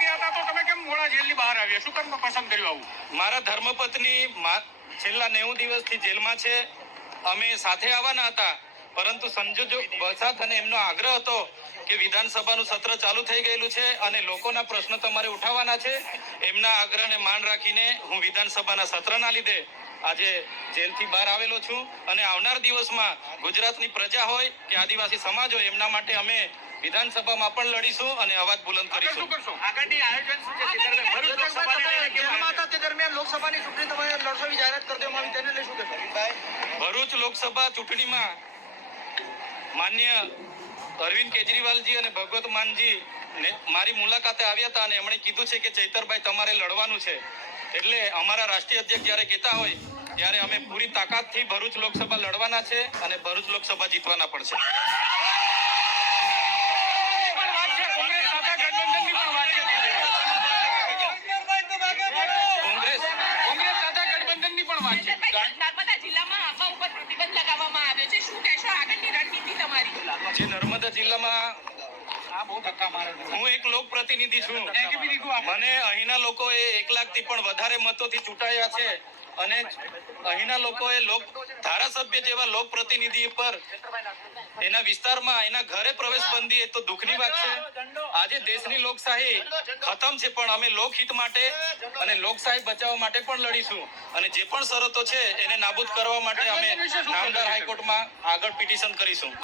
ગયા હતા તો તમે કેમ મોડા જેલની બહાર આવ્યા? શું કામ પસંદ કર્યું આવું? મારા ધર્મપત્ની છેલ્લા નેવું દિવસથી જેલમાં છે. અમે સાથે આવવાના હતા, પરંતુ સંજોજો વસાત અને એમનો આગ્રહ હતો કે વિધાનસભાનું સત્ર ચાલુ થઈ ગયેલું છે અને લોકોના પ્રશ્નો તમારે ઉઠાવવાના છે. એમના આગ્રહને માન રાખીને હું વિધાનસભાના સત્રના લીધે આજે જેલથી બહાર આવેલો છું. અને આવનાર દિવસમાં ગુજરાતની પ્રજા હોય કે આદિવાસી સમાજ હોય, એમના માટે અમે વિધાનસભામાં પણ લડીશું અને અવાજ બુલંદ કરીશું. આગળની આયોજન શું છે? ચિત્રભાઈ? ભરૂચ લોકસભાને લઈને કેવું જેલમાં આયોજન? હતા તે દરમિયાન લોકસભાની ચૂંટણી તમે લડશો જાહેરાત કરી દેવામાં આવી. તેને લઈ શું કહેશો? ભરૂચ લોકસભા ચૂંટણીમાં માન્ય અરવિંદ કેજરીવાલજી અને ભગવત માનજી ને મારી મુલાકાતે આવ્યા હતા અને એમણે કીધું છે કે ચૈતરભાઈ તમારે લડવાનું છે. એટલે અમારા રાષ્ટ્રીય અધ્યક્ષ જ્યારે કહેતા હોય ત્યારે અમે પૂરી તાકાતથી ભરૂચ લોકસભા લડવાના છે અને ભરૂચ લોકસભા જીતવાના પણ છે પણ વાત છે કોંગ્રેસ સાથે ગઠબંધનની પણ વાત છે કોંગ્રેસ કોંગ્રેસ સાથે ગઠબંધનની પણ વાત છે નર્મદા જિલ્લામાં આખા ઉપર પ્રતિબંધ લગાવવામાં આવ્યો છે શું કહેશો આગળની રણનીતિ તમારી જે નર્મદા જિલ્લામાં. હું એક લોક પ્રતિનિધિ છું? મને અહીંના લોકોએ એક લાખથી પણ વધારે મતોથી ચૂંટાયા છે અને અહીંના લોકોએ લોક ધારાસભ્ય જેવા લોક પ્રતિનિધિ પર એના વિસ્તારમાં એના ઘરે પ્રવેશ બંધી એ તો દુઃખની વાત છે આજે દેશની લોકશાહી ખતમ છે પણ અમે લોકહિત માટે અને લોકશાહી બચાવવા માટે પણ લડીશું અને જે પણ શરતો છે એને નાબૂદ કરવા માટે અમે નામદાર હાઈકોર્ટમાં આગળ પિટિશન કરીશું